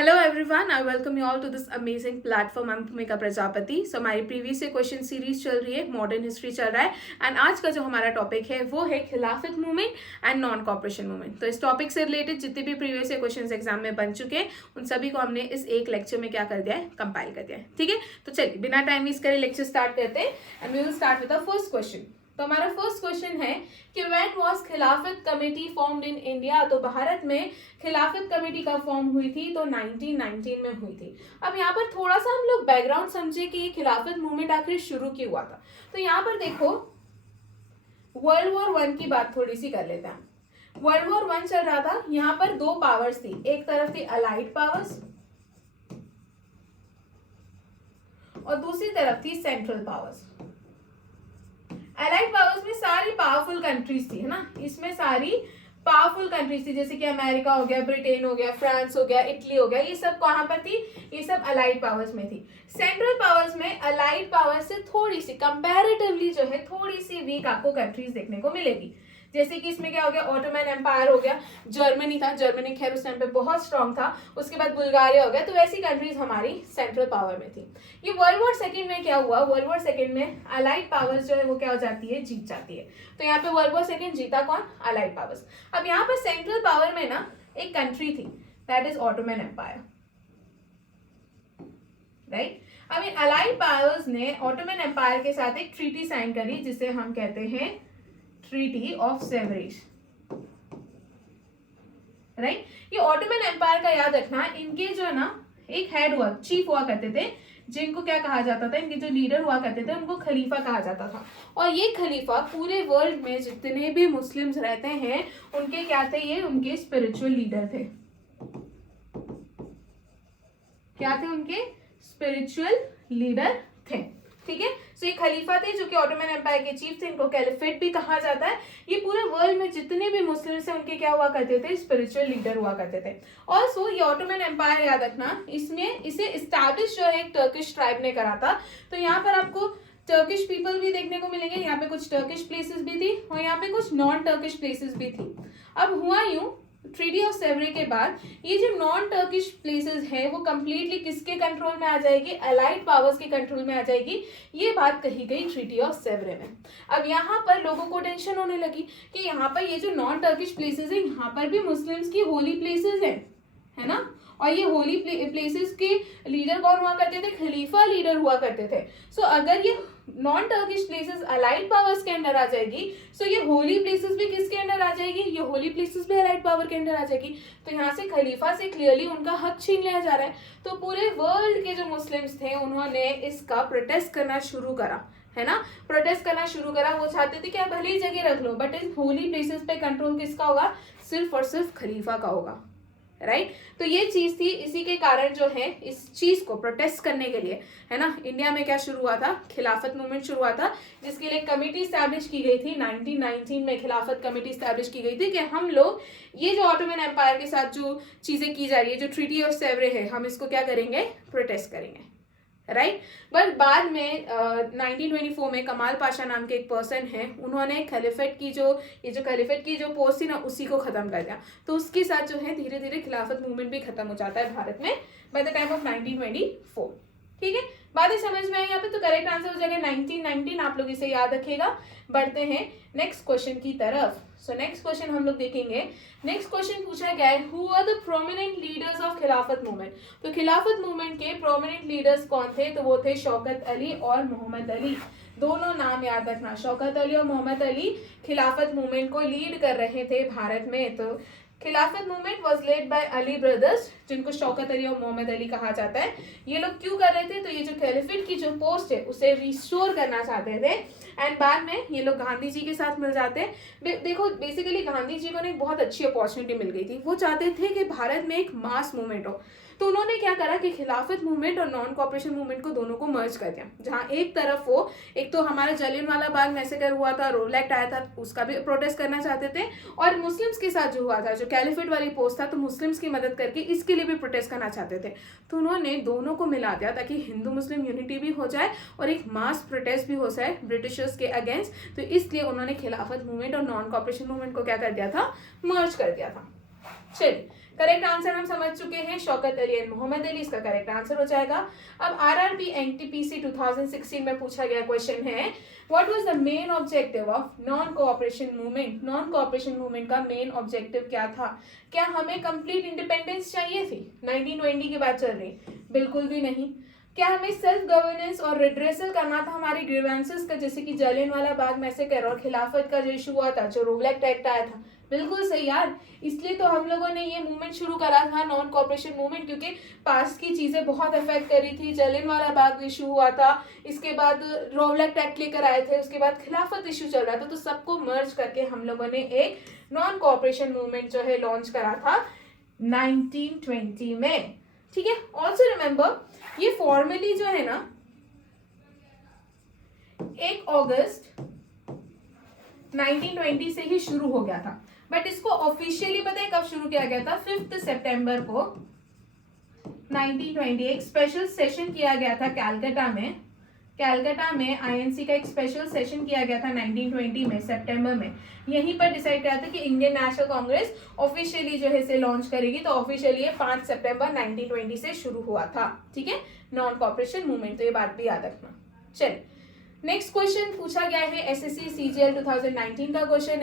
Hello everyone, I welcome you all to this amazing platform. I'm Bhumika Prajapati. So हमारी previous question series चल रही है, modern history चल रहा है एंड आज का जो हमारा टॉपिक है वो है खिलाफत movement and non cooperation movement. तो इस टॉपिक से रिलेटेड जितने भी प्रीवियस क्वेश्चन एग्जाम में बन चुके हैं उन सभी को हमने इस एक लेक्चर में क्या कर दिया है, कंपाइल कर दिया है. ठीक है, तो चलिए बिना टाइम वेस्ट करे लेक्चर स्टार्ट करते हैं and we will start with the first question. तो हमारा फर्स्ट क्वेश्चन है कि when was Khilafat committee formed in India. तो भारत में खिलाफत कमेटी कब फॉर्म हुई थी? तो 1919 में हुई थी. अब यहाँ पर थोड़ा सा हम लोग बैकग्राउंड समझे कि ये खिलाफत मूवमेंट आखिर शुरू क्यों हुआ था. तो यहाँ पर देखो, वर्ल्ड वॉर वन की बात थोड़ी सी कर लेते हैं. वर्ल्ड वॉर वन चल रहा था. यहाँ पर दो पावर्स थी, एक तरफ थी अलाइड पावर्स और दूसरी तरफ थी सेंट्रल पावर्स. अलाइड पावर्स में सारी पावरफुल कंट्रीज थी, है ना. इसमें सारी पावरफुल कंट्रीज थी, जैसे कि अमेरिका हो गया, ब्रिटेन हो गया, फ्रांस हो गया, इटली हो गया. ये सब कहाँ पर थी? ये सब अलाइड पावर्स में थी. सेंट्रल पावर्स में अलाइड पावर्स से थोड़ी सी कंपैरेटिवली जो है थोड़ी सी वीक आपको कंट्रीज देखने को मिलेगी. जैसे कि इसमें क्या हो गया, ऑटोमन एम्पायर हो गया, जर्मनी था, जर्मनी खैर उस टाइम पे बहुत स्ट्रांग था, उसके बाद बुल्गारिया हो गया. तो ऐसी कंट्रीज हमारी सेंट्रल पावर में थी. ये वर्ल्ड वॉर सेकेंड में क्या हुआ, वर्ल्ड वॉर सेकेंड में अलाइड पावर्स जो है वो क्या हो जाती है, जीत जाती है. तो यहाँ पे वर्ल्ड वॉर सेकेंड जीता कौन? Allied powers. अब यहाँ पर सेंट्रल पावर में ना एक कंट्री थी, that is Ottoman empire, right. अब इन अलाइड पावर्स ने ऑटोमन एम्पायर के साथ एक ट्रीटी साइन करी जिसे हम कहते हैं ट्रीटी ऑफ सेवरेज, राइट. ये ऑटोमन एम्पायर का याद रखना, इनके जो है ना एक हेड हुआ, चीफ हुआ करते थे, जिनको क्या कहा जाता था, इनके जो लीडर हुआ करते थे उनको खलीफा कहा जाता था. और ये खलीफा पूरे वर्ल्ड में जितने भी मुस्लिम्स रहते हैं उनके क्या थे, ये उनके स्पिरिचुअल लीडर थे. क्या थे? उनके स्पिरिचुअल लीडर थे. ठीक है, सो ये खलीफा थे जो कि ऑटोमन एम्पायर के चीफ थे. इनको कैलिफेट भी कहा जाता है. ये पूरे वर्ल्ड में जितने भी मुस्लिम्स हैं उनके क्या हुआ करते थे, स्पिरिचुअल लीडर हुआ करते थे. ऑल्सो ये ऑटोमन एम्पायर याद रखना, इसमें इसे इस्टेब्लिश जो है एक टर्किश ट्राइब ने करा था. तो यहाँ पर आपको टर्किश पीपल भी देखने को मिलेंगे. यहाँ पे कुछ टर्किश प्लेसेस भी थी और यहाँ पे कुछ नॉन टर्किश प्लेसेस भी थी. अब हुआ यूं, ट्रीटी ऑफ सेवरे के बाद ये जो नॉन टर्किश प्लेसेस है वो कंप्लीटली किसके कंट्रोल में आ जाएगी? अलाइड पावर्स के कंट्रोल में आ जाएगी. ये बात कही गई ट्रीटी ऑफ सेवरे में. अब यहाँ पर लोगों को टेंशन होने लगी कि यहाँ पर ये जो नॉन टर्किश प्लेसेस है यहाँ पर भी मुस्लिम्स की होली प्लेसेस है ना. और ये होली प्लेसेस के लीडर कौन हुआ करते थे? खलीफा लीडर हुआ करते थे. सो अगर ये non Turkish places allied powers के अंडर आ जाएगी, सो ये होली प्लेसेस भी किसके अंडर आ जाएगी? ये होली प्लेसेस भी अलाइड पावर के अंडर आ जाएगी. तो यहाँ से खलीफा से क्लियरली उनका हक छीन लिया जा रहा है. तो पूरे वर्ल्ड के जो मुस्लिम्स थे उन्होंने इसका प्रोटेस्ट करना शुरू करा, है ना. प्रोटेस्ट करना शुरू करा. वो चाहते थे कि आप भले ही जगह रख लो बट इस होली प्लेसेस पे कंट्रोल किसका होगा? सिर्फ और सिर्फ खलीफा का होगा, राइट. तो ये चीज थी. इसी के कारण जो है इस चीज को प्रोटेस्ट करने के लिए, है ना, इंडिया में क्या शुरू हुआ था? खिलाफत मूवमेंट शुरू हुआ था, जिसके लिए कमेटी स्टैब्लिश की गई थी. 1919 में खिलाफत कमेटी स्टैब्लिश की गई थी कि हम लोग ये जो ऑटोमन एम्पायर के साथ जो चीजें की जा रही है, जो ट्रीटी ऑफ सेवरे है, हम इसको क्या करेंगे? प्रोटेस्ट करेंगे, राइट. बट बाद में 1924 में कमाल पाशा नाम के एक पर्सन है, उन्होंने खलीफेट की जो खलीफेट की जो पोस्ट थी ना उसी को खत्म कर दिया. तो उसके साथ जो है धीरे धीरे खिलाफत मूवमेंट भी खत्म हो जाता है भारत में बाय द टाइम ऑफ 1924. ठीक है, बातें समझ में आई यहाँ पे. तो करेक्ट आंसर हो जाएगा 1919. आप लोग इसे याद रखिएगा. बढ़ते हैं नेक्स्ट क्वेश्चन की तरफ. सो नेक्स्ट क्वेश्चन हम लोग देखेंगे. नेक्स्ट क्वेश्चन पूछा गया है, who are the prominent leaders of Khilafat movement. तो खिलाफत मूवमेंट के प्रोमिनेंट लीडर्स कौन थे? तो वो थे शौकत अली और मोहम्मद अली. दोनों नाम याद रखना, शौकत अली और मोहम्मद अली खिलाफत मूवमेंट को लीड कर रहे थे भारत में. तो Khilafat movement was led by Ali brothers, जिनको शौकत अली और मोहम्मद अली कहा जाता है. ये लोग क्यों कर रहे थे? तो ये जो कैलिफेट की जो पोस्ट है उसे रिस्टोर करना चाहते थे. एंड बाद में ये लोग गांधी जी के साथ मिल जाते हैं. देखो बेसिकली गांधी जी को ना एक बहुत अच्छी अपॉर्चुनिटी मिल गई थी. वो चाहते थे कि भारत में एक मास मूवमेंट हो. तो उन्होंने क्या करा कि खिलाफत मूवमेंट और नॉन कॉपरेशन मूवमेंट को दोनों को मर्ज कर दिया. जहाँ एक तरफ वो, एक तो हमारा जलियांवाला बाग मैसेकर हुआ था, रोल एक्ट आया था, उसका भी प्रोटेस्ट करना चाहते थे. और मुस्लिम्स के साथ जो हुआ था, जो कैलिफेट वाली पोस्ट था, तो मुस्लिम्स की मदद करके इसके लिए भी प्रोटेस्ट करना चाहते थे. तो उन्होंने दोनों को मिला दिया ताकि हिंदू मुस्लिम यूनिटी भी हो जाए और एक मास प्रोटेस्ट भी हो जाए ब्रिटिशर्स के अगेंस्ट. तो इसलिए उन्होंने खिलाफत मूवमेंट और नॉन कॉपरेशन मूवमेंट को क्या कर दिया था? मर्ज कर दिया था. चलिए करेक्ट आंसर हम समझ चुके हैं, शौकत अली एंड मोहम्मद अली इसका करेक्ट आंसर हो जाएगा। अब आरआरबी एनटीपीसी 2016 में पूछा गया क्वेश्चन है, what was the main objective of non cooperation movement. Non cooperation movement का मेन ऑब्जेक्टिव क्या था? क्या हमें कंप्लीट इंडिपेंडेंस चाहिए थी? 1920 की बात चल रही, बिल्कुल भी नहीं। क्या हमें सेल्फ गवर्नेंस और रिड्रेसल करना था हमारे ग्रीवेंसेस का, जैसे कि जलियांवाला बाग मैसेकर और खिलाफत का जो इशू हुआ था, जो रोवलेट एक्ट आया था? बिल्कुल सही यार, इसलिए तो हम लोगों ने ये मूवमेंट शुरू करा था नॉन कोऑपरेशन मूवमेंट, क्योंकि पास की चीजें बहुत अफेक्ट कर रही थी। जलियांवाला बाग इशू हुआ था, इसके बाद रोवलेट एक्ट लेकर आए थे, उसके बाद खिलाफत इशू चल रहा था, तो सबको मर्ज करके हम लोगों ने एक नॉन कोऑपरेशन मूवमेंट जो है लॉन्च करा था 1920 में। ठीक है, ऑल्सो रिमेंबर ये फॉर्मली जो है ना 1 अगस्त 1920 से ही शुरू हो गया था, बट इसको ऑफिशियली पता है कब शुरू किया गया था? 5 सितंबर को 1920 एक स्पेशल सेशन किया गया था कैलकाटा में आईएनसी का एक स्पेशल सेशन किया गया था 1920 में सितंबर में। यहीं पर डिसाइड किया था कि इंडियन नेशनल कांग्रेस ऑफिशियली जो है इसे लॉन्च करेगी, तो ऑफिशियली ये 5 सितंबर 1920 से शुरू हुआ था। ठीक है, नॉन कोऑपरेशन मूवमेंट, तो ये बात भी याद रखना। चलिए नेक्स्ट क्वेश्चन पूछा गया है एसएससी सीजीएल 2019 का क्वेश्चन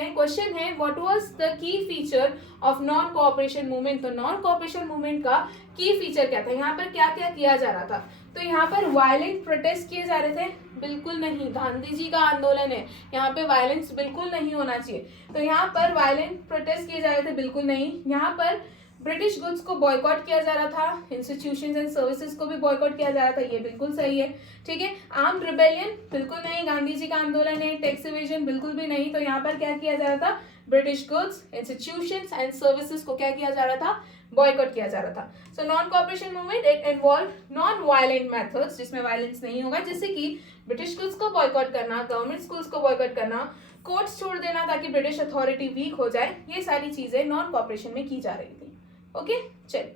है what was the key feature of non cooperation movement. तो नॉन कोऑपरेशन मूवमेंट का की फीचर क्या था? यहाँ पर क्या क्या किया जा रहा था? तो यहाँ पर वायलेंट प्रोटेस्ट किए जा रहे थे? बिल्कुल नहीं, गांधी जी का आंदोलन है, यहाँ पे वायलेंस बिल्कुल नहीं होना चाहिए। तो यहाँ पर वायलेंट प्रोटेस्ट किए जा रहे थे? बिल्कुल नहीं। यहाँ पर ब्रिटिश गुड्स को बॉयकॉट किया जा रहा था, इंस्टीट्यूशंस एंड सर्विसेज को भी बॉयकॉट किया जा रहा था, ये बिल्कुल सही है। ठीक है, आर्म्ड रिबेलियन बिल्कुल नहीं, गांधी जी का आंदोलन है। टैक्स इवेजन बिल्कुल भी नहीं। तो यहाँ पर क्या किया जा रहा था? British goods, institutions and services को क्या किया जा रहा था? बॉयकॉट किया जा रहा था। So non cooperation movement it involve non violent methods, जिसमें वायलेंस नहीं होगा, जैसे कि ब्रिटिश गुड्स को बॉयकॉट करना, गवर्नमेंट स्कूल्स को बॉयकॉट करना, कोर्ट्स छोड़ देना ताकि ब्रिटिश अथॉरिटी वीक हो जाए, ये सारी चीजें नॉन कोऑपरेशन में की जा रही थी। ओके, चलिए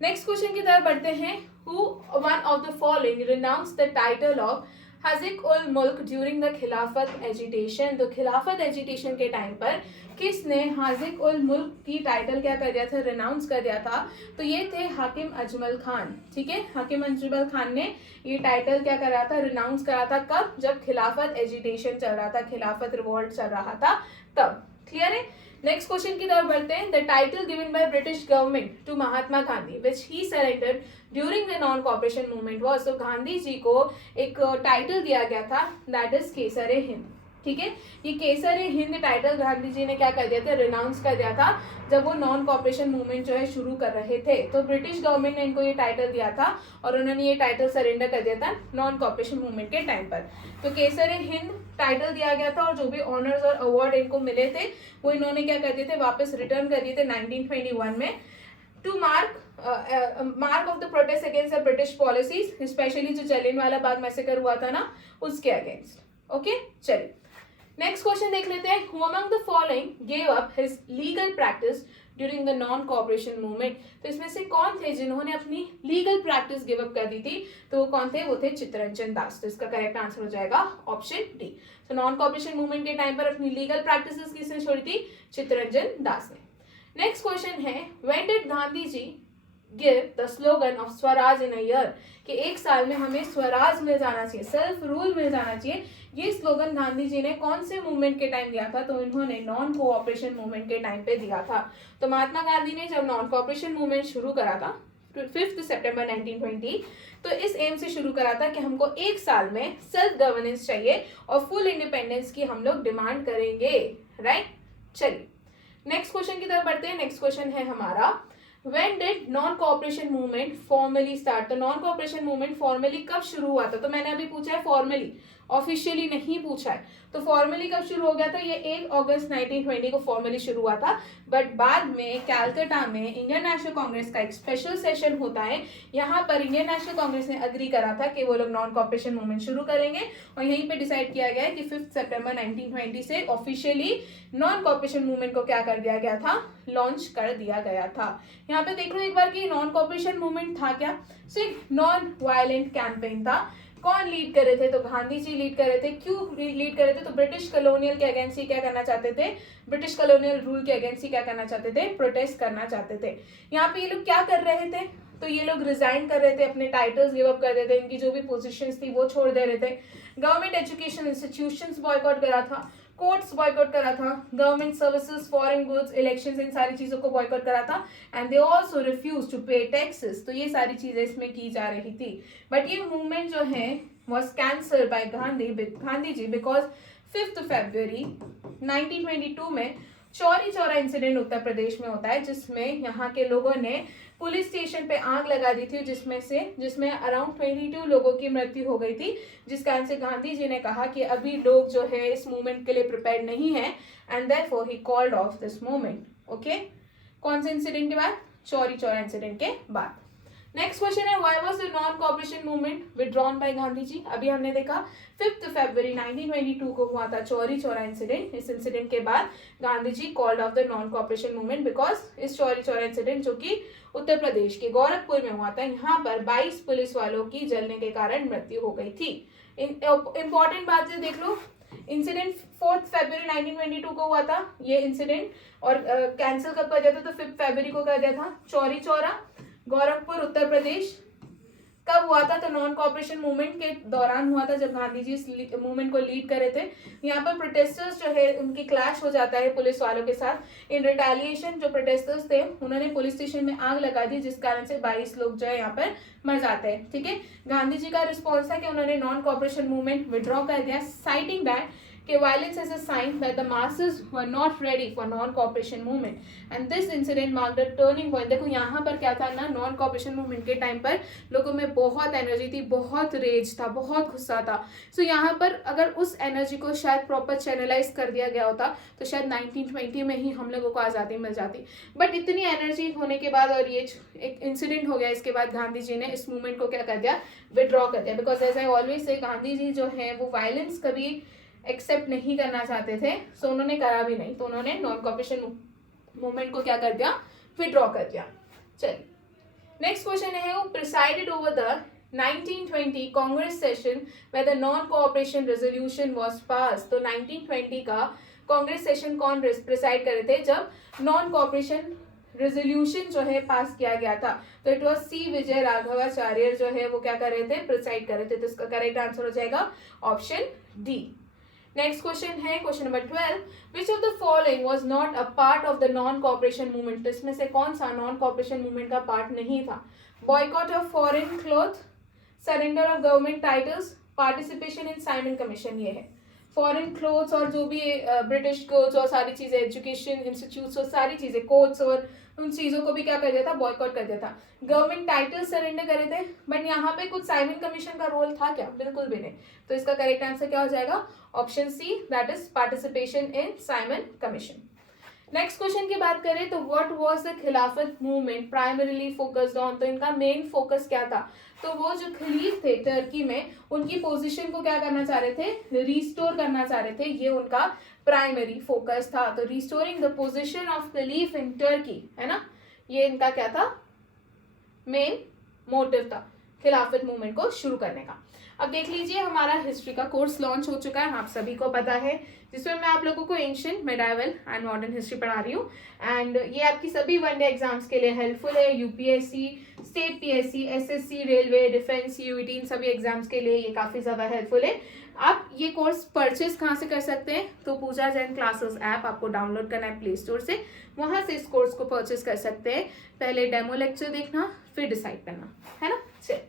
नेक्स्ट क्वेश्चन की तरफ बढ़ते हैं। Who one of the following renounce the title of Haziq ul Mulk during the खिलाफत एजिटेशन। तो खिलाफत एजिटेशन के टाइम पर किसने हाजिक उल मुल्क की टाइटल क्या कर दिया था? रिनाउंस कर दिया था। तो ये थे हाकिम अजमल खान। ठीक है, हाकिम अजमल खान ने ये टाइटल क्या करा था? रिनाउंस करा था। कब? जब खिलाफत एजिटेशन चल रहा था, खिलाफत रिवॉल्ट चल रहा था तब। क्लियर है? नेक्स्ट क्वेश्चन की तरफ बढ़ते हैं। The title given by British government to Mahatma Gandhi which he surrendered during the non cooperation movement was. तो गांधी जी को एक टाइटल दिया गया था, दैट इज केसर हिंद। ठीक है, ये केसर हिंद टाइटल गांधी जी ने क्या कर दिया था? रिनाउंस कर दिया था जब वो नॉन कोऑपरेशन मूवमेंट जो है शुरू कर रहे थे। तो ब्रिटिश गवर्नमेंट ने इनको ये टाइटल दिया था और उन्होंने ये टाइटल सरेंडर कर दिया था नॉन कोऑपरेशन मूवमेंट के टाइम पर। तो केसर हिंद टाइटल दिया गया था और जो भी ऑनर्स और अवार्ड इनको मिले थे वो इन्होंने क्या कर दिए थे? वापस रिटर्न कर दिए थे 1921 में, to mark of the protest against the British policies, especially जो जलियांवाला बाग मैसेकर हुआ था ना, उसके अगेंस्ट। ओके, चलिए नेक्स्ट क्वेश्चन देख लेते हैं। Who among the following gave up his legal practice during the non-cooperation movement? तो इसमें से कौन थे जिन्होंने अपनी लीगल प्रैक्टिस गिव अप कर दी थी? तो वो कौन थे? वो थे चित्तरंजन दास। तो इसका करेक्ट आंसर हो जाएगा ऑप्शन डी। तो नॉन कोऑपरेशन मूवमेंट के टाइम पर अपनी लीगल प्रैक्टिसेस किसने छोड़ी थी? चित्तरंजन दास ने। नेक्स्ट क्वेश्चन है when did Gandhi ji give the slogan of Swaraj in a year, कि एक साल में हमें स्वराज मिल जाना चाहिए, सेल्फ रूल मिल जाना चाहिए। ये स्लोगन गांधी जी ने कौन से मूवमेंट के टाइम दिया था? तो इन्होंने नॉन कोऑपरेशन मूवमेंट के टाइम पे दिया था। तो महात्मा गांधी ने जब नॉन कोऑपरेशन मूवमेंट शुरू करा था 5 सितंबर 1920, तो इस एम से शुरू करा था कि हमको एक साल में सेल्फ गवर्नेंस चाहिए और फुल इंडिपेंडेंस की हम लोग डिमांड करेंगे। राइट, चलिए नेक्स्ट क्वेश्चन की तरफ बढ़ते हैं। नेक्स्ट क्वेश्चन है हमारा When did non-cooperation movement formally start? तो नॉन कोऑपरेशन मूवमेंट फॉर्मली कब शुरू हुआ था? तो मैंने अभी पूछा है फॉर्मली, ऑफिशियली नहीं पूछा है। तो फॉर्मली कब शुरू हो गया था? ये 1 अगस्त 1920 को फॉर्मली शुरू हुआ था, बट बाद में कैलकाटा में इंडियन नेशनल कांग्रेस का एक स्पेशल सेशन होता है। यहाँ पर इंडियन नेशनल कांग्रेस ने अग्री करा था कि वो लोग नॉन कोऑपरेशन मूवमेंट शुरू करेंगे और यहीं पे डिसाइड किया गया है कि 5 सितंबर 1920 से ऑफिशियली नॉन कोऑपरेशन मूवमेंट को क्या कर दिया गया था? लॉन्च कर दिया गया था। यहाँ पे देख लो एक बार कि नॉन कोऑपरेशन मूवमेंट था क्या? सिर्फ नॉन वायलेंट कैंपेन था, कौन लीड कर रहे थे? तो गांधी जी लीड कर रहे थे। क्यों लीड कर रहे थे? तो ब्रिटिश कॉलोनियल के अगेंस्ट ही क्या करना चाहते थे? ब्रिटिश कॉलोनियल रूल के अगेंस्ट ही क्या करना चाहते थे? प्रोटेस्ट करना चाहते थे। यहाँ पे ये लोग क्या कर रहे थे? तो ये लोग रिजाइन कर रहे थे, अपने टाइटल्स गिव अप कर रहे थे, इनकी जो भी पोजीशंस थी वो छोड़ दे रहे थे। गवर्नमेंट एजुकेशन इंस्टीट्यूशंस बॉयकॉट करा था, कोर्ट्स बॉयकॉट करा था, government services, foreign goods, elections, इन सारी चीजों को बॉयकॉट करा था। And they also refuse to pay taxes. तो ये सारी चीजें इसमें की जा रही थी। बट ये मूवमेंट जो है was cancelled by Gandhi ji because 5 फरवरी 1922 में चौरी चौरा इंसिडेंट उत्तर प्रदेश में होता है, जिसमें यहाँ के लोगों ने पुलिस स्टेशन पे आग लगा दी थी, जिसमें अराउंड 22 लोगों की मृत्यु हो गई थी। जिस कारण से गांधी जी ने कहा कि अभी लोग जो है इस मूवमेंट के लिए प्रिपेयर्ड नहीं है, and therefore he called of this movement. Okay, कौन से इंसिडेंट के बाद? चौरी चौरा इंसिडेंट के बाद। नेक्स्ट क्वेश्चन है, why was the non cooperation movement withdrawn by Gandhi ji? अभी हमने देखा 5 फरवरी 1922 को हुआ था चौरी चौरा इंसिडेंट। इस इंसिडेंट के बाद Gandhi ji called off the non cooperation movement because इस चौरी चौरा इंसिडेंट जो कि उत्तर प्रदेश के गोरखपुर में हुआ था, यहाँ पर 22 पुलिस वालों की जलने के कारण मृत्यु हो गई थी। इंपॉर्टेंट बात से देख लो, इंसिडेंट 4 फरवरी 1922 को हुआ था ये इंसिडेंट, और कैंसिल कब कर दिया था? तो 5 फरवरी को कर दिया था। चौरी चौरा गोरखपुर उत्तर प्रदेश कब हुआ था? तो नॉन कोऑपरेशन मूवमेंट के दौरान हुआ था, जब गांधी जी इस मूवमेंट को लीड कर रहे थे। यहाँ पर प्रोटेस्टर्स जो है उनकी क्लैश हो जाता है पुलिस वालों के साथ। इन रिटेलिएशन जो प्रोटेस्टर्स थे उन्होंने पुलिस स्टेशन में आग लगा दी, जिस कारण से 22 लोग जो है यहाँ पर मर जाते हैं। ठीक है, गांधी जी का रिस्पॉन्स था कि उन्होंने नॉन कोऑपरेशन मूवमेंट विड्रॉ कर दिया, साइटिंग दैट कि violence is a sign that the masses were not ready for non-cooperation movement and this incident marked a turning point। देखो यहाँ पर क्या था ना, नॉन कॉपरेशन मूवमेंट के टाइम पर लोगों में बहुत एनर्जी थी, बहुत रेज था, बहुत गुस्सा था। सो यहाँ पर अगर उस एनर्जी को शायद प्रॉपर चैनलाइज कर दिया गया होता तो शायद 1920 में ही हम लोगों को आज़ादी मिल जाती। बट इतनी एनर्जी होने के बाद और ये एक इंसिडेंट हो गया, इसके बाद गांधी जी ने इस मूवमेंट को क्या कर दिया? विड्रॉ कर दिया। Because as I always say Gandhi ji जो है वो वायलेंस कभी एक्सेप्ट नहीं करना चाहते थे, सो उन्होंने करा भी नहीं, तो उन्होंने नॉन कॉपरेशन मूवमेंट को क्या कर दिया? विड्रॉ कर दिया। चलिए नेक्स्ट क्वेश्चन है, वो presided over the 1920 Congress session where the non cooperation resolution was pass. तो 1920 का कांग्रेस सेशन कौन प्रिसाइड कर रहे थे जब नॉन कोऑपरेशन रेजोल्यूशन जो है पास किया गया था? तो इट वाज सी विजय राघवाचार्य जो है वो क्या कर रहे थे? प्रिसाइड कर रहे थे। तो इसका करेक्ट आंसर हो जाएगा ऑप्शन डी। नेक्स्ट क्वेश्चन है question number 12, which of the following was not a part of the non cooperation movement? तो इसमें से कौन सा नॉन कोऑपरेशन मूवमेंट का पार्ट नहीं था? Boycott of foreign cloth, surrender of government titles, participation in Simon commission. ये है फॉरेन क्लोथ्स और जो भी ब्रिटिश कोर्ट्स और सारी चीजें, एजुकेशन इंस्टीट्यूट्स और सारी चीजें, कोर्ट्स और उन चीजों को भी क्या कर दिया था? बॉयकॉट कर दिया था। गवर्नमेंट टाइटल सरेंडर करे थे, बट यहाँ पे कुछ साइमन कमीशन का रोल था क्या? बिल्कुल भी नहीं। तो इसका करेक्ट आंसर क्या हो जाएगा? Option C, that is participation in Simon commission. Next question की बात करें तो what was the Khilafat movement primarily focused on? तो इनका मेन फोकस क्या था? तो वो जो खलीफ थे टर्की में, उनकी पोजीशन को क्या करना चाह रहे थे? रिस्टोर करना चाह रहे थे, ये उनका प्राइमरी फोकस था। तो restoring the position of खलीफ in Turkey, है ना, ये इनका क्या था? मेन मोटिव था खिलाफत मूवमेंट को शुरू करने का। अब देख लीजिए, हमारा हिस्ट्री का कोर्स लॉन्च हो चुका है, आप सभी को पता है, जिसमें मैं आप लोगों को ancient, medieval and modern history पढ़ा रही हूँ। एंड ये आपकी सभी वनडे एग्जाम्स के लिए हेल्पफुल है। UPSC, state PSC, SSC, railway, defence, UET, इन सभी एग्जाम्स के लिए ये काफ़ी ज़्यादा हेल्पफुल है। आप ये कोर्स परचेज कहाँ से कर सकते हैं? तो पूजा जैन क्लासेस ऐप आपको डाउनलोड करना है प्ले स्टोर से, वहाँ से इस कोर्स को परचेज कर सकते हैं। पहले डेमो लेक्चर देखना, फिर डिसाइड करना, है ना। चलिए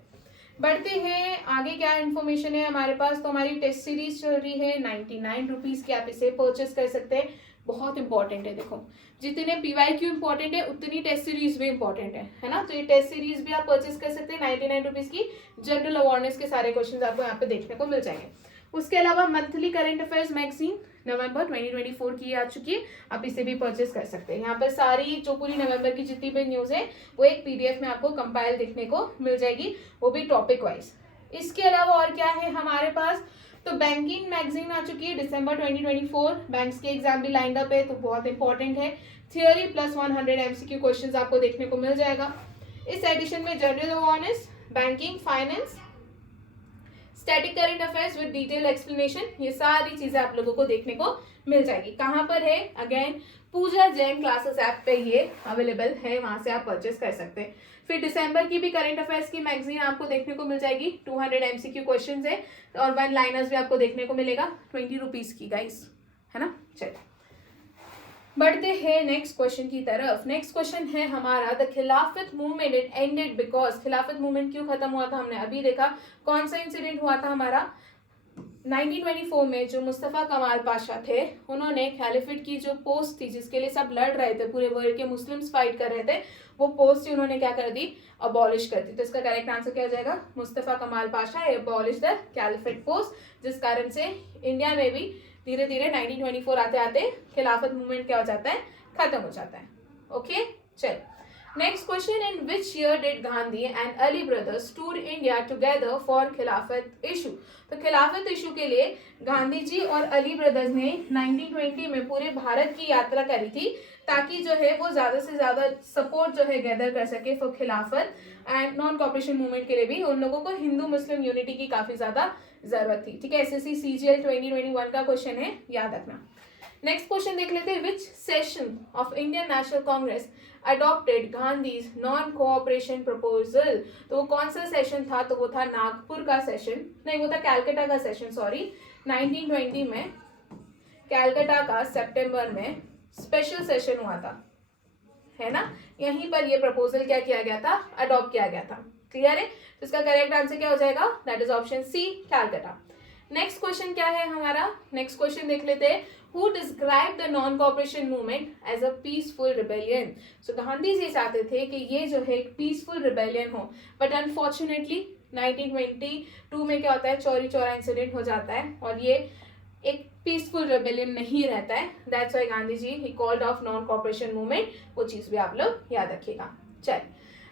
बढ़ते हैं आगे, क्या इन्फॉर्मेशन है हमारे पास। तो हमारी टेस्ट सीरीज चल रही है 99 रुपीज़ की, आप इसे परचेस कर सकते हैं। बहुत इंपॉर्टेंट है, देखो जितने पीवाईक्यू इंपॉर्टेंट है उतनी टेस्ट सीरीज भी इंपॉर्टेंट है ना। तो ये टेस्ट सीरीज भी आप परचेस कर सकते हैं 99 रुपीज़ की। जनरल अवेयरनेस के सारे क्वेश्चन आपको यहाँ पे देखने को मिल जाएंगे। उसके अलावा मंथली करंट अफेयर्स मैगजीन नवंबर 2024 की आ चुकी है, आप इसे भी परचेस कर सकते हैं। यहाँ पर सारी जो पूरी नवंबर की जितनी भी न्यूज़ है वो एक पीडीएफ में आपको कंपाइल देखने को मिल जाएगी, वो भी टॉपिक वाइज। इसके अलावा और क्या है हमारे पास? तो बैंकिंग मैगजीन आ चुकी है दिसंबर 2024, बैंक्स के एग्जाम भी लाइंड अप है, तो बहुत इंपॉर्टेंट है। थियोरी प्लस 100 एमसीक्यू क्वेश्चंस आपको देखने को मिल जाएगा। इस एडिशन में general awareness, banking, finance, static current affairs with detail explanation, ये सारी चीजें आप लोगों को देखने को मिल जाएगी। कहाँ पर है? अगेन पूजा जैन क्लासेस ऐप पे ये अवेलेबल है, वहां से आप परचेस कर सकते हैं। फिर दिसंबर की भी करंट अफेयर्स की मैगजीन आपको देखने को मिल जाएगी, 200 MCQ क्वेश्चन है और 1 लाइनर्स भी आपको देखने को मिलेगा, 20 रुपीज की गाइस, है ना। चलिए बढ़ते हैं नेक्स्ट क्वेश्चन की तरफ। नेक्स्ट क्वेश्चन है हमारा, the Khilafat movement it ended because, खिलाफत मूवमेंट क्यों खत्म हुआ था? हमने अभी देखा कौन सा इंसिडेंट हुआ था हमारा 1924 में। जो मुस्तफ़ा कमाल पाशा थे, उन्होंने खैलिफेट की जो पोस्ट थी जिसके लिए सब लड़ रहे थे, पूरे वर्ल्ड के मुस्लिम्स फाइट कर रहे थे, वो पोस्ट ही उन्होंने क्या कर दी? अबॉलिश कर दी। तो इसका करेक्ट आंसर क्या हो जाएगा? मुस्तफ़ा कमाल Pasha abolish the caliphate post, जिस कारण से इंडिया में भी धीरे धीरे 1924 आते आते खिलाफत मूवमेंट क्या हो जाता है? खत्म हो जाता है। ओके चल next question, in which year did Gandhi and Ali brothers tour India together for खिलाफत इशू? तो खिलाफत इशू के लिए गांधी जी और अली ब्रदर्स ने 1920 में पूरे भारत की यात्रा करी थी, ताकि जो है वो ज्यादा से ज्यादा सपोर्ट जो है गैदर कर सके फॉर खिलाफत एंड नॉन कॉपरेशन मूवमेंट के लिए भी। उन लोगों को हिंदू मुस्लिम यूनिटी की काफी ज्यादा जरूरत थी। ठीक है, एसएससी सीजीएल 2021 का क्वेश्चन है, याद रखना। नेक्स्ट क्वेश्चन देख लेते हैं, विच session of Indian national Congress adopted Gandhi's non cooperation proposal? तो वो कौन सा सेशन था? तो वो था नागपुर का सेशन, नहीं वो था कैलकाटा का सेशन, सॉरी, 1920 में कैलकाटा का सितंबर में स्पेशल सेशन हुआ था, है ना। यहीं पर ये प्रपोजल क्या किया गया था? अडॉप्ट किया गया था। क्लियर है? तो इसका करेक्ट आंसर क्या हो जाएगा? That is option C, Calcutta. Next question क्या है हमारा? नेक्स्ट क्वेश्चन देख लेते हैं, who describe the non cooperation movement as a peaceful rebellion? So Gandhi ji चाहते थे कि ये जो है एक पीसफुल रिबेलियन हो, बट अनफॉर्चुनेटली 1922 में क्या होता है? चौरी चौरा इंसिडेंट हो जाता है और ये एक पीसफुल रेबेलियन नहीं रहता है। That's why Gandhi ji he called off non cooperation movement, वो चीज भी आप लोग याद रखिएगा। चल,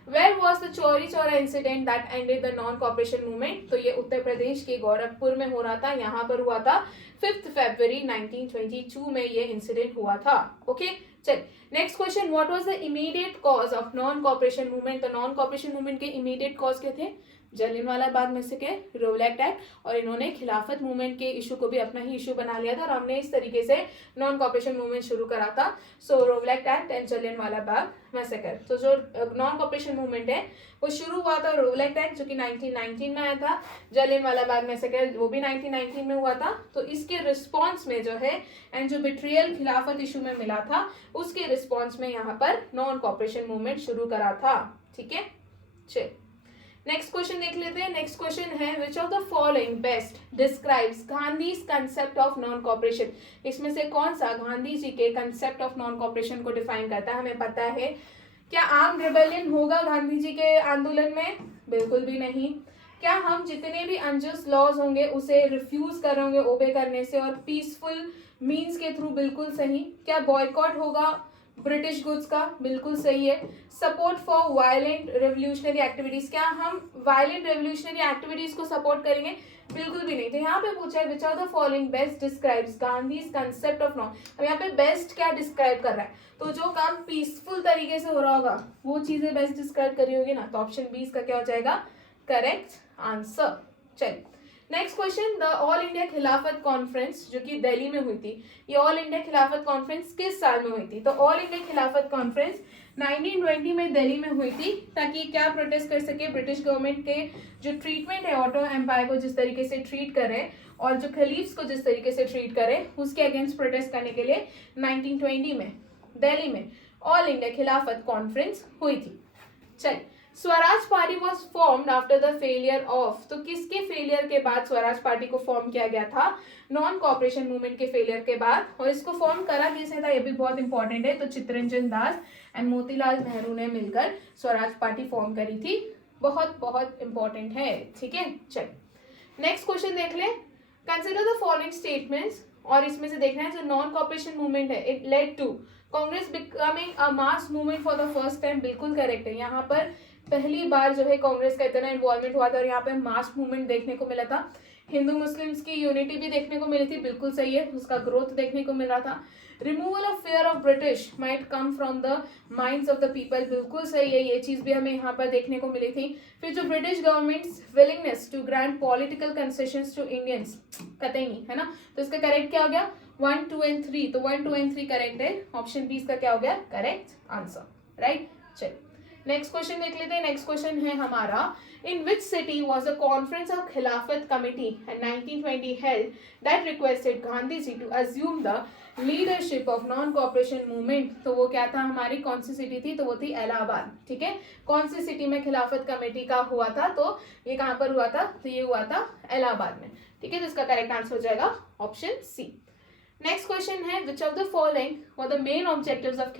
where was the Chauri Chaura incident that ended the non cooperation movement? तो ये उत्तर प्रदेश के गोरखपुर में हो रहा था, यहाँ पर हुआ था 5 फरवरी 1922 में ये इंसिडेंट हुआ था। ओके चल, next question, what was the immediate cause of non cooperation movement? तो नॉन कॉपरेशन मूवमेंट के इमीडिएट कॉज क्या थे? जलियांवाला बाग में से के रोवलैट एक्ट, और इन्होंने खिलाफत मूवमेंट के इशू को भी अपना ही इशू बना लिया था और हमने इस तरीके से नॉन कॉपरेशन मूवमेंट शुरू करा था। So Rowlatt act and Jallianwala Bagh massacre. तो जो नॉन कॉपरेशन मूवमेंट है वो शुरू हुआ था रोवलैट एक्ट जो कि 1919 में आया था, जलियांवाला बाग मैसेकर वो भी 1919 में हुआ था। तो इसके रिस्पॉन्स में जो है एंड जो बिट्रियल खिलाफत इशू में मिला था उसके रिस्पॉन्स में यहाँ पर नॉन कॉपरेशन मूवमेंट शुरू करा था। ठीक है चल, नेक्स्ट क्वेश्चन देख लेते हैं। नेक्स्ट क्वेश्चन है, which of the following best describes Gandhi's concept of non corporation? इसमें से कौन सा गांधी जी के कंसेप्ट ऑफ नॉन कॉपरेशन को डिफाइन करता है? हमें पता है, क्या आर्म रिबेलियन होगा गांधी जी के आंदोलन में? बिल्कुल भी नहीं। क्या हम जितने भी अनजस्ट लॉज होंगे उसे रिफ्यूज कर रहे होंगे ओबे करने से और पीसफुल मीन्स के थ्रू? बिल्कुल सही। क्या बॉयकॉट होगा ब्रिटिश गुड्स का? बिल्कुल सही है। Support for violent revolutionary activities, क्या हम वायलेंट रेवोल्यूशनरी एक्टिविटीज को सपोर्ट करेंगे? बिल्कुल भी नहीं। तो यहाँ पे पूछा है which are the following best describes Gandhi's concept of non. अब यहाँ पे बेस्ट क्या डिस्क्राइब कर रहा है? तो जो काम पीसफुल तरीके से हो रहा होगा वो चीजें बेस्ट डिस्क्राइब करी होगी ना, तो ऑप्शन बी इसका क्या हो जाएगा? Correct answer. चलिए next question, the all India Khilafat conference जो कि दिल्ली में हुई थी, ये ऑल इंडिया खिलाफत कॉन्फ्रेंस किस साल में हुई थी? तो ऑल इंडिया खिलाफत कॉन्फ्रेंस 1920 में दिल्ली में हुई थी, ताकि क्या प्रोटेस्ट कर सके? ब्रिटिश गवर्नमेंट के जो ट्रीटमेंट है ऑटो एम्पायर को जिस तरीके से ट्रीट करे और जो खलीफ्स को जिस तरीके से ट्रीट करे उसके अगेंस्ट प्रोटेस्ट करने के लिए 1920 में दिल्ली में ऑल इंडिया खिलाफत कॉन्फ्रेंस हुई थी। चल, Swaraj party was formed after the failure of, तो किसके फेलियर के बाद स्वराज पार्टी को फॉर्म किया गया था? नॉन कॉपरेशन मूवमेंट के फेलियर के बाद। और इसको फॉर्म करा किसने था? ये भी बहुत इंपॉर्टेंट है। तो चित्तरंजन दास एंड मोतीलाल नेहरू ने मिलकर स्वराज पार्टी फॉर्म करी थी। बहुत बहुत इंपॉर्टेंट है। ठीक है चल, नेक्स्ट क्वेश्चन देख ले, कंसिडर द फॉलोइंग स्टेटमेंट्स, और इसमें से देखना है जो नॉन कॉपरेशन मूवमेंट है it led to Congress becoming a mass movement for the first time. बिल्कुल करेक्ट है। यहाँ पर पहली बार जो है कांग्रेस का इतना इन्वॉल्वमेंट हुआ था और यहाँ पे मास मूवमेंट देखने को मिला था। हिंदू मुस्लिम्स की यूनिटी भी देखने को मिली थी, बिल्कुल सही है, उसका ग्रोथ देखने को मिल रहा था। Removal of fair of British might come from the minds of the people, बिल्कुल सही है, ये चीज भी हमें यहाँ पर देखने को मिली थी। फिर जो British government's willingness to grant political concessions to Indians, कतई नहीं है ना, तो इसका करेक्ट क्या हो गया 1, 2 एंड 3, तो 1, 2 एंड 3 करेक्ट है, ऑप्शन बी इसका क्या हो गया करेक्ट आंसर, राइट। चलिए नेक्स्ट क्वेश्चन देख लेते हैं। नेक्स्ट क्वेश्चन है हमारा, in which city was the conference of Khilafat committee in 1920 held that requested Gandhi ji to assume the leadership of non cooperation movement, तो वो क्या था हमारी, कौन सी सिटी थी, तो वो थी इलाहाबाद, ठीक है। कौन सी सिटी में खिलाफत कमेटी का हुआ था, तो ये कहाँ पर हुआ था, तो ये हुआ था इलाहाबाद में, ठीक है। तो इसका करेक्ट आंसर हो जाएगा ऑप्शन सी। नेक्स्ट क्वेश्चन है, which of the following were the main objectives of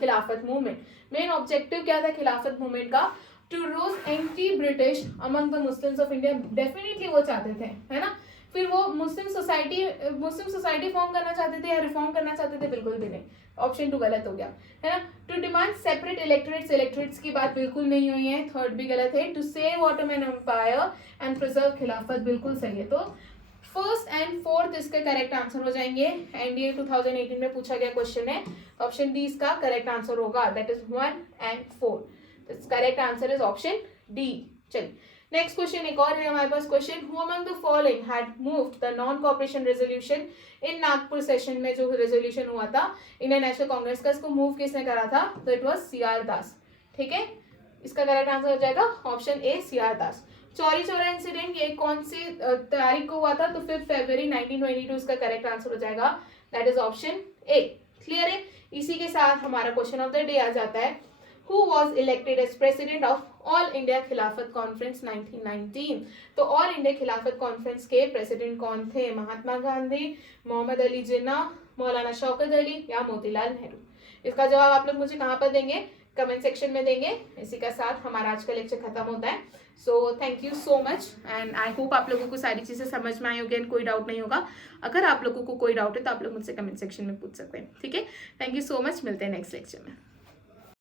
Khilafat movement, main objective क्या था खिलाफत मूवमेंट का, to rouse anti British among the Muslims of India, definitely वो चाहते थे, है ना। फिर वो मुस्लिम सोसाइटी फॉर्म करना चाहते थे या रिफॉर्म करना चाहते थे, बिल्कुल भी नहीं, ऑप्शन 2 गलत हो गया, है ना। टू डिमांड सेपरेट इलेक्टोरेट्स की बात बिल्कुल नहीं हुई है, थर्ड भी गलत है। To save Ottoman empire and preserve Khilafat, बिल्कुल सही है। तो फर्स्ट एंड फोर्थ इसके करेक्ट आंसर हो जाएंगे। एनडीए 2018 में पूछा गया क्वेश्चन है, ऑप्शन डी इसका करेक्ट आंसर होगा, that is 1 and 4, correct answer is option D. चलिए नेक्स्ट क्वेश्चन एक और है हमारे पास question, who among the following had moved the non cooperation resolution in Nagpur session में, जो रेजोल्यूशन हुआ था इंडियन नेशनल कांग्रेस का, इसको मूव किसने करा था, तो इट वाज सीआर दास, ठीक है। इसका करेक्ट आंसर हो जाएगा option A CR Das. Chauri Chaura incident ये कौन सी तारीख को हुआ था, तो 5 फरवरी 1922, इसका करेक्ट आंसर हो जाएगा, that is option A. Clear है। इसी के साथ हमारा क्वेश्चन ऑफ द डे आ जाता है, Who was elected as president of All India Khilafat Conference 1919? तो ऑल इंडिया खिलाफत कॉन्फ्रेंस के प्रेसिडेंट कौन थे, महात्मा गांधी, मोहम्मद अली जिन्ना, मौलाना शौकत अली या मोतीलाल नेहरू। इसका जवाब आप लोग मुझे कहाँ पर देंगे, कमेंट सेक्शन में देंगे। इसी का साथ हमारा आज का लेक्चर खत्म होता है। So thank you so much and I hope आप लोगों को सारी चीज़ें समझ में आई होगी एंड कोई डाउट नहीं होगा। अगर आप लोगों को कोई डाउट है तो आप लोग मुझसे कमेंट सेक्शन में पूछ सकते हैं, ठीक है। थैंक यू सो मच, मिलते हैं नेक्स्ट लेक्चर में।